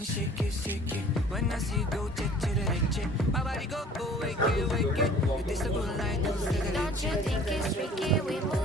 you shake it, shake it. When I see you go, che. My body go, wake it. This a good light, Don't you think it's tricky? We move